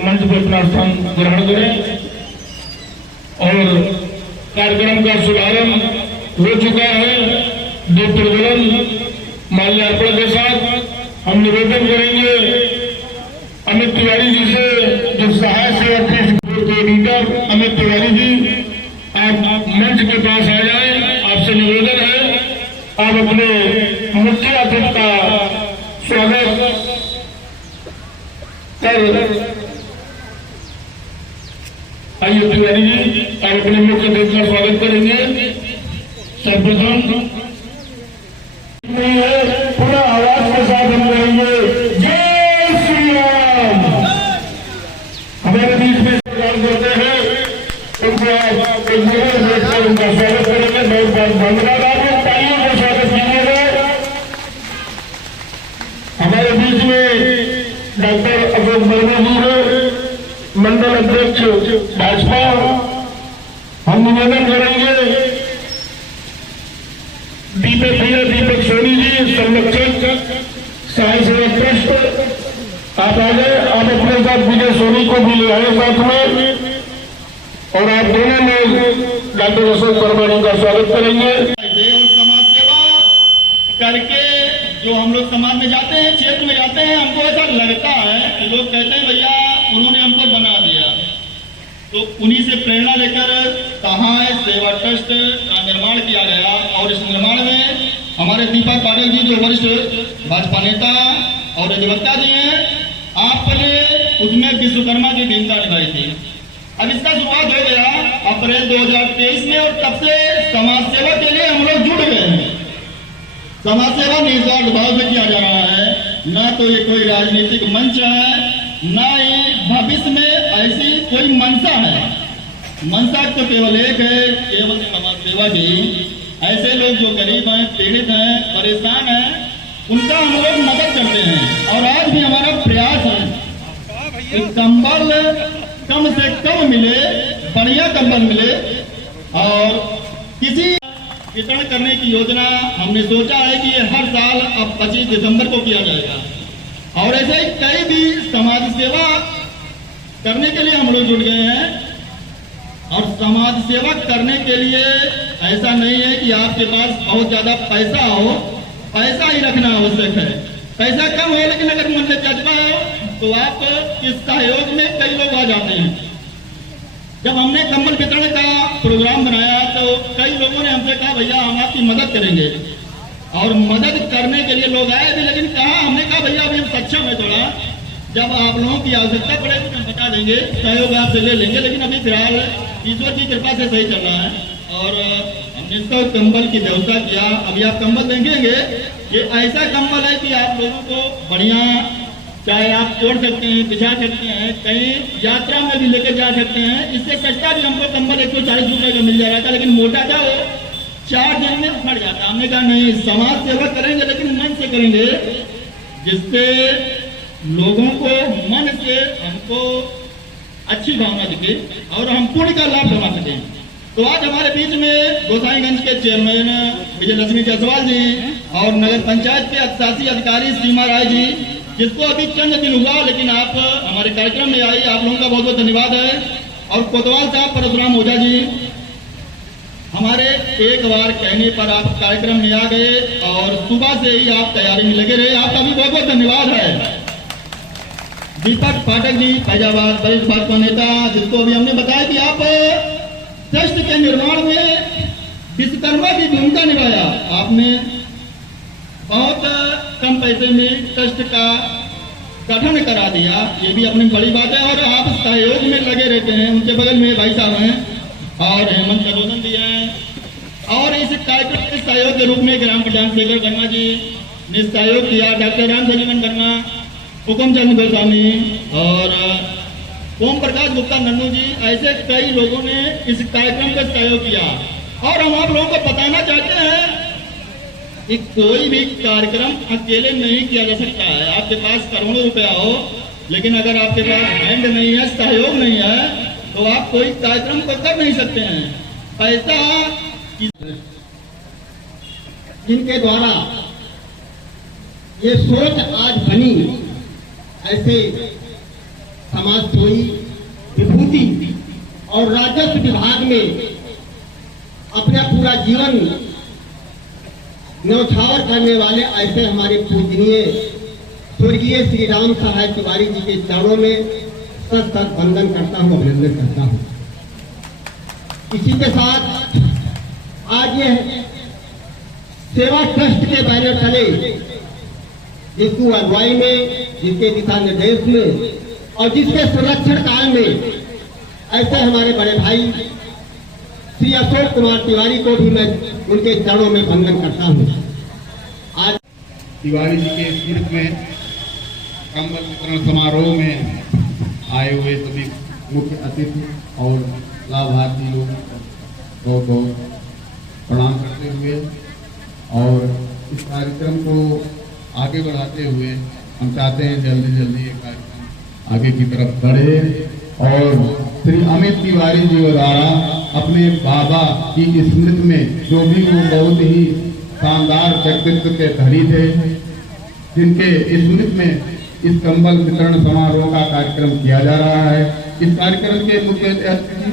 मंच पर अपना स्थान ग्रहण करें। और कार्यक्रम का शुभारंभ हो चुका है। दीप प्रज्वलन माल्यार्पण के साथ हम निवेदन करेंगे अमित तिवारी जी से, जो सहायक सेवा के एडिटर अमित तिवारी जी, आप मंच के पास आ जाएं। आपसे निवेदन है आप अपने मुख्य अतिथि का स्वागत कर। आइए तिवारी जी, आप अपने मुख्य अतिथि का स्वागत करेंगे। सर्वप्रथम पूरा आवाज के साथ हम करेंगे जय श्री राम। हमारे बीच में करते हैं उनको आप उनका स्वागत करेंगे। बहुत बहुत धन्यवाद। आप तालियों का स्वागत कीजिएगा। हमारे बीच में डॉक्टर अशोक वर्मा जी है, मंडल अध्यक्ष भाजपा। हम निवेदन करेंगे दीपक सोनी जी, संरक्षक सहायक सेवा ट्रस्ट, आप आ जाए। आप अपने साथ विजय सोनी को भी ले आए साथ में, और आप दोनों लोग डॉक्टर अशोक वर्मा जी का स्वागत करेंगे। समाज सेवा करके जो हम लोग समाज में जाते हैं, क्षेत्र में जाते हैं, हमको ऐसा लगता है कि लोग कहते हैं भैया उन्होंने हमको बना दिया। तो उन्हीं से प्रेरणा लेकर कहाँ सेवा ट्रस्ट का निर्माण किया गया, और इस निर्माण में हमारे दीपक पाठक जी जो वरिष्ठ भाजपा नेता और अधिवक्ता जी हैं, आपने उसमें विश्वकर्मा की भूमिका निभाई थी। अब इसका शुरुआत हो गया अप्रैल 2023 में, और तब से समाज सेवा के लिए हम लोग जुड़ गए हैं। समाज सेवा निस्वार्थ भाव से किया जा रहा है, न तो ये कोई राजनीतिक मंच है, न ही भविष्य में ऐसी कोई मंशा है। मंशा तो केवल एक है, केवल समाज सेवा की। ऐसे लोग जो गरीब हैं, पीड़ित हैं, परेशान हैं, उनका हम लोग मदद करते हैं। और आज भी हमारा प्रयास है कि कंबल कम से कम मिले, बढ़िया कंबल मिले, और किसी वितरण करने की योजना हमने सोचा है कि ये हर साल अब 25 दिसंबर को किया जाएगा। और ऐसे ही कई भी समाज सेवा करने के लिए हम लोग जुट गए हैं। और समाज सेवा करने के लिए ऐसा नहीं है कि आपके पास बहुत ज्यादा पैसा हो, पैसा ही रखना आवश्यक है। पैसा कम हो लेकिन अगर मन में जज्बा हो तो आप इस सहयोग में कई लोग आ जाते हैं। जब हमने कंबल वितरण का प्रोग्राम बनाया तो कई लोगों ने हमसे कहा भैया हम आपकी मदद करेंगे, और मदद करने के लिए लोग आए थे। लेकिन कहा, हमने कहा भैया अभी हम सक्षम है थोड़ा, जब आप लोगों की आवश्यकता पड़े तो हम बता देंगे, सहयोग आपसे ले लेंगे। लेकिन अभी फिलहाल ईश्वर की कृपा से सही चल रहा है, और हमने इसको कंबल की व्यवस्था किया। अभी आप कंबल देखेंगे, ये ऐसा कंबल है कि आप लोगों को बढ़िया, चाहे आप ओढ़ सकते हैं, बिछा सकते हैं, कहीं यात्रा में भी लेकर जा सकते हैं। इससे सस्ता भी हमको कंबल 140 रुपए का मिल जा रहा था, लेकिन मोटा था वो 4 दिन में फट जाता। हमने कहा नहीं, समाज सेवा करेंगे लेकिन मन से करेंगे, जिससे लोगों को मन से हमको अच्छी भावना दिखे और हम पुण्य का लाभ उठा सकें। तो आज हमारे बीच में गोसाईगंज के चेयरमैन विजय लक्ष्मी जायसवाल जी और नगर पंचायत के शासी अधिकारी सीमा राय जी, जिसको अभी चंद दिन हुआ लेकिन आप हमारे कार्यक्रम में आई, आप लोगों का बहुत बहुत धन्यवाद है। और कोतवाल साहब परशुराम ओझा जी, हमारे एक बार कहने पर आप कार्यक्रम में आ गए और सुबह से ही आप तैयारी में लगे रहे, आपका भी बहुत बहुत धन्यवाद है। दीपक पाठक जी फैजाबाद वरिष्ठ भाजपा नेता, जिसको भी हमने बताया कि आप ट्रस्ट के निर्माण में विश्वकर्मा की भूमिका निभाया। आपने बहुत कम पैसे में ट्रस्ट का गठन करा दिया, ये भी अपनी बड़ी बात है। और आप सहयोग में लगे रहते हैं। उनके बगल में भाई साहब हैं और हेमंत करोदन भी हैं। और इस कार्यक्रम के सहयोग के रूप में ग्राम प्रधान शेखर वर्मा जी ने सहयोग किया, डॉक्टर राम सजीवन वर्मा, हुकुम चंद गोस्वामी और ओम प्रकाश गुप्ता नन्नू जी, ऐसे कई लोगों ने इस कार्यक्रम का सहयोग किया। और हम आप लोगों को बताना चाहते हैं कि कोई भी कार्यक्रम अकेले नहीं किया जा सकता है। आपके पास करोड़ों रुपया हो, लेकिन अगर आपके पास हैंड नहीं है, सहयोग नहीं है, तो आप कोई कार्यक्रम को कर नहीं सकते हैं। पैसा जिनके द्वारा ये सोच आज बनी, ऐसे समाज सोई, विभूति और राजस्व विभाग में अपना पूरा जीवन न्यौछावर करने वाले ऐसे हमारे पूजनीय स्वर्गीय श्री राम सहाय तिवारी जी के चरणों में सत सत वंदन करता हूँ, अभिनंदन करता हूँ। इसी के साथ आज यह सेवा ट्रस्ट के बैनर तले जिसकी अगुवाई में, जिसके दिशा निर्देश में और जिसके संरक्षण काल में ऐसे हमारे बड़े भाई श्री अशोक कुमार तिवारी को भी मैं उनके चरणों में वंदन करता हूँ। आज तिवारी जी के स्मृति में कंबल वितरण समारोह में आए हुए सभी मुख्य अतिथि और लाभार्थी लोगों को बहुत बहुत प्रणाम करते हुए और इस कार्यक्रम को आगे बढ़ाते हुए हम चाहते हैं जल्दी जल्दी ये कार्यक्रम आगे की तरफ बढ़े और श्री अमित तिवारी जी द्वारा अपने बाबा की स्मृति में जो भी वो बहुत ही शानदार व्यक्तित्व के धनी थे, जिनके स्मृति में इस कंबल वितरण समारोह का कार्यक्रम किया जा रहा है। इस कार्यक्रम के मुख्य अतिथि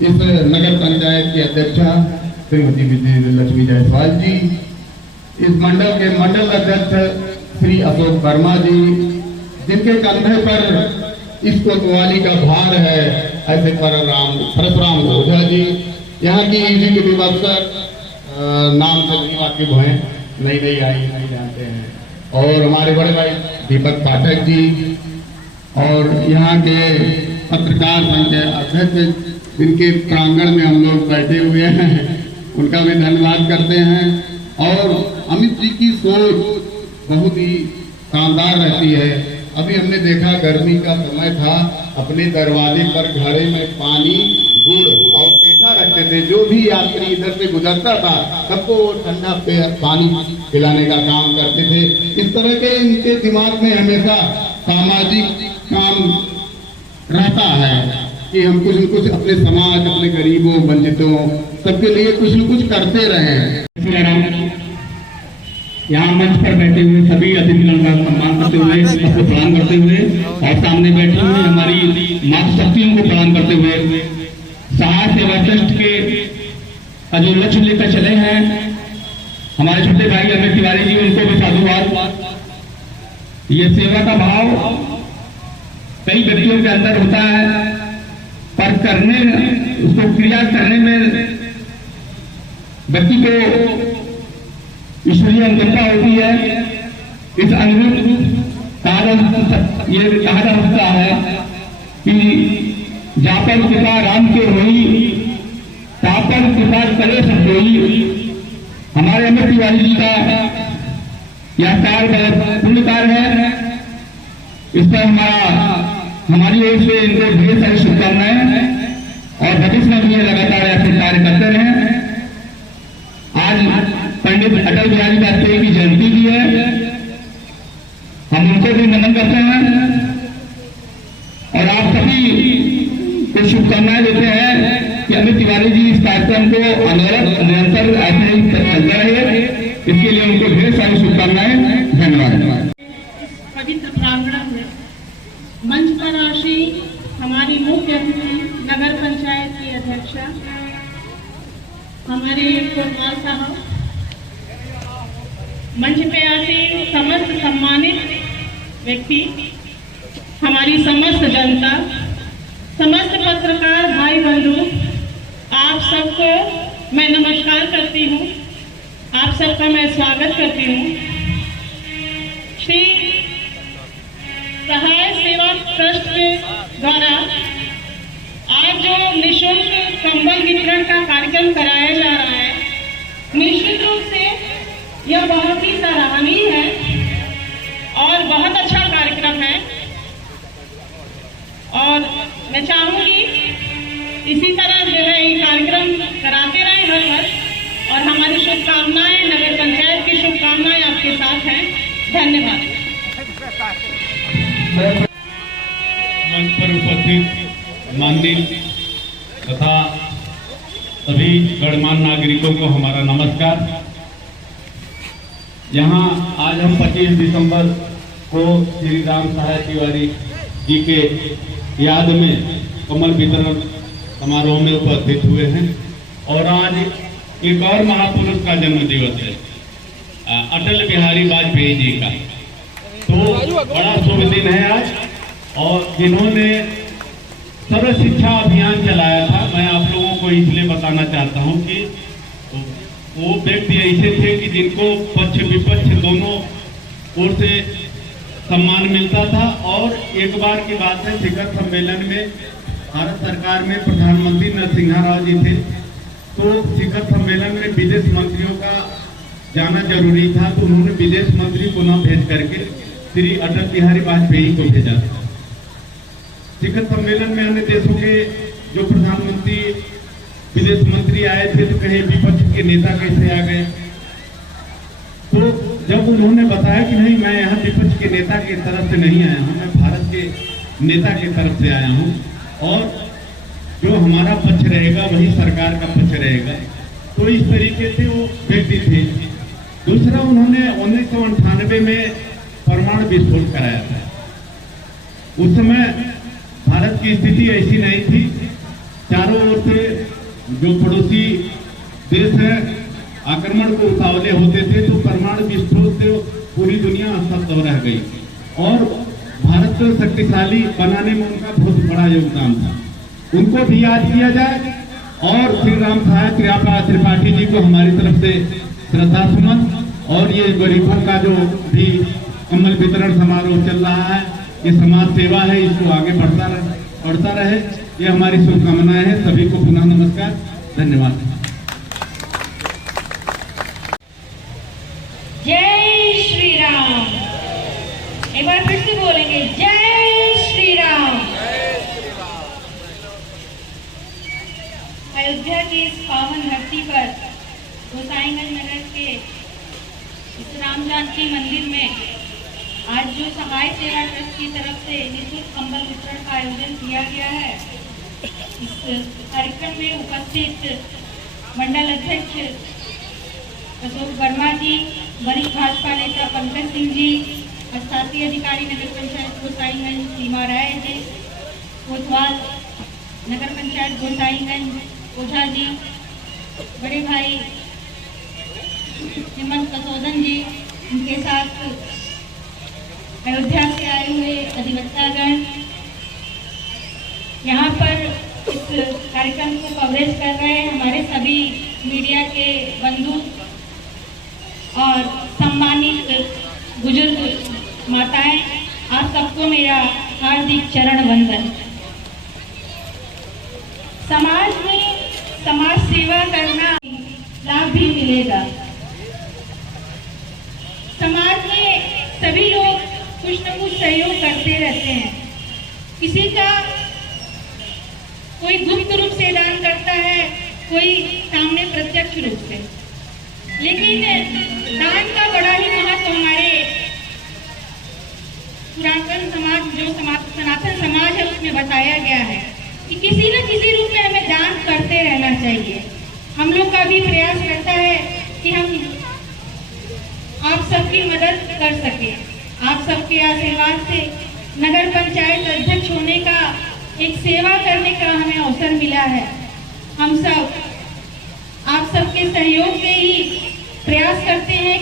इस नगर पंचायत की अध्यक्षा श्रीमती विजय लक्ष्मी जायसवाल जी, इस मंडल के मंडल अध्यक्ष श्री अशोक वर्मा जी, जिनके कंधे पर इस कोतवाली का भार है, ऐसे परशुराम ओझा जी, यहाँ की ईजी के विवत्सर नाम से नहीं वाकिफ हैं, नई नई आई नहीं जानते हैं, और हमारे बड़े भाई दीपक पाठक जी और यहाँ के पत्रकार संघ के अध्यक्ष, जिनके प्रांगण में हम लोग बैठे हुए हैं, उनका भी धन्यवाद करते हैं। और अमित जी की सोच बहुत ही शानदार रहती है। अभी हमने देखा गर्मी का समय था, अपने दरवाजे पर घड़े में पानी, गुड़ और पेठा रखते थे, जो भी यात्री इधर से गुजरता था सबको ठंडा पानी पिलाने का काम करते थे। इस तरह के इनके दिमाग में हमेशा सामाजिक काम रहता है कि हम कुछ न कुछ अपने समाज, अपने गरीबों, वंचितों सबके लिए कुछ न कुछ करते रहे। यहाँ मंच पर बैठे हुए सभी अतिथिगण का सम्मान करते हुए, सबको प्रणाम करते हुए और सामने बैठे हुए हमारी मातृशक्तियों को प्रणाम करते हुए सहाय सेवा ट्रस्ट के जो लक्ष्य लेकर चले हैं हमारे छोटे भाई अमित तिवारी जी, उनको भी साधुवाद। ये सेवा का भाव कई व्यक्तियों के अंदर होता है, पर करने उसको क्रिया करने में व्यक्ति को ईश्वरीय अनुकंपा होती है। इस अनुरूप ये कहा जा सकता है कि जापर कृपा राम के होई, तापर कृपा करे सब कोई। हमारे अमित तिवारी जी का यह कार्य पुण्य कार्य है। इस पर हमारी ओर से इनको ढेर सारी शुभकामनाएं और भविष्य में भी लगातार ऐसे कार्य करते रहे। आज पंडित अटल बिहारी वाजपेयी की जयंती भी है, हम उनको भी नमन करते हैं और आप सभी को शुभकामनाएं देते हैं कि अमित तिवारी जी इस कार्यक्रम को अनवरत निरंतर ऐसे ही चलता रहे, इसके लिए उनको ढेर सारी शुभकामनाएं। धन्यवाद। पवित्र प्रांगण में मंच पर आशी हमारी मुख्य अतिथि नगर पंचायत की अध्यक्षा हमारे कोतवाल साहब, मंच पे आते समस्त सम्मानित व्यक्ति, हमारी समस्त जनता, समस्त पत्रकार भाई बंधु, आप सबको मैं नमस्कार करती हूँ, आप सबका मैं स्वागत करती हूँ। श्री सहाय सेवा ट्रस्ट के द्वारा आज जो निःशुल्क कंबल वितरण का कार्यक्रम कराया जा रहा है, निश्चित रूप से यह बहुत ही सराहनीय है और बहुत अच्छा कार्यक्रम है। और मैं चाहूंगी इसी तरह जो है ये कार्यक्रम कराते रहे हर वर्ष और हमारी शुभकामनाएं, नगर पंचायत की शुभकामनाएं आपके साथ हैं। धन्यवाद। मंच पर उपस्थित माननीय तथा सभी गणमान्य नागरिकों को हमारा नमस्कार। यहाँ आज हम 25 दिसंबर को श्री राम सहाय तिवारी जी के याद में कमल वितरण समारोह में उपस्थित हुए हैं। और आज एक और महापुरुष का जन्म दिवस है, अटल बिहारी वाजपेयी जी का। तो बड़ा शुभ दिन है आज। और जिन्होंने सर्व शिक्षा अभियान चलाया था, मैं आप लोगों को इसलिए बताना चाहता हूं कि वो व्यक्ति ऐसे थे कि जिनको पक्ष विपक्ष दोनों ओर से सम्मान मिलता था। और एक बार की बात है, शिखर सम्मेलन में भारत सरकार में प्रधानमंत्री नरसिम्हा राव जी थे, तो शिखर सम्मेलन में विदेश मंत्रियों का जाना जरूरी था, तो उन्होंने विदेश मंत्री को न भेज करके श्री अटल बिहारी वाजपेयी को भेजा। शिखर सम्मेलन में अन्य देशों के जो प्रधानमंत्री विदेश मंत्री आए थे, तो कहे विपक्ष के नेता कैसे आ गए। तो जब उन्होंने बताया कि नहीं, मैं यहाँ विपक्ष के नेता की तरफ से नहीं आया हूँ, मैं भारत के नेता की तरफ से आया हूँ, और जो हमारा पक्ष रहेगा वही सरकार का पक्ष रहेगा। तो इस तरीके से वो व्यक्ति थे। दूसरा, उन्होंने 1998 में परमाणु विस्फोट कराया था। उस समय भारत की स्थिति ऐसी नहीं थी, चारों ओर से जो पड़ोसी देश है आक्रमण को उतावले होते थे, तो परमाणु विस्फोट से पूरी दुनिया स्तब्ध रह गई। और भारत को शक्तिशाली बनाने में उनका बहुत बड़ा योगदान था, उनको भी याद किया जाए। और श्री राम सहाय त्रिपाठी जी को हमारी तरफ से श्रद्धा सुमन। और ये गरीबों का जो भी कम्बल वितरण समारोह चल रहा है, ये समाज सेवा है, इसको आगे बढ़ता रहे, ये हमारी शुभकामनाएं हैं। सभी को पुनः नमस्कार, धन्यवाद। जय श्री राम। एक बार फिर से बोलेंगे, जय श्री राम। अयोध्या की इस पावन धरती पर गोसाईगंज नगर के इस राम जानकी मंदिर में आज जो सहाय सेवा ट्रस्ट की तरफ से निःशुल्क कंबल वितरण का आयोजन किया गया है, इस कार्यक्रम में उपस्थित मंडल अध्यक्ष अशोक वर्मा जी, वरिष्ठ भाजपा नेता पंकज सिंह जी, प्रशासकीय अधिकारी नगर पंचायत गोसाईगंज सीमा राय जी, कोतवाल नगर पंचायत गोसाईगंज ओझा जी, बड़े भाई हेमंत कसोदन जी, उनके साथ अयोध्या से आए हुए अधिवक्तागण, यहाँ पर इस कार्यक्रम को कवरेज कर रहे हैं हमारे सभी मीडिया के बंधु और सम्मानित बुजुर्ग माताएं, आप सबको मेरा हार्दिक चरण वंदन। समाज में समाज सेवा करना लाभ भी मिलेगा। समाज में सभी लोग कुछ न कुछ सहयोग करते रहते हैं। किसी का कोई गुप्त रूप से दान करता है, कोई सामने प्रत्यक्ष रूप से, लेकिन दान का बड़ा ही महत्व हमारे पुरातन समाज जो सनातन समाज है उसमें बताया गया है कि किसी न किसी रूप में हमें दान करते रहना चाहिए। हम लोग का भी प्रयास रहता है कि हम आप सबकी मदद कर सके। आप सबके आशीर्वाद से नगर पंचायत अध्यक्ष होने का, एक सेवा करने का हमें अवसर मिला है। हम सब आप सबके सहयोग से ही प्रयास करते हैं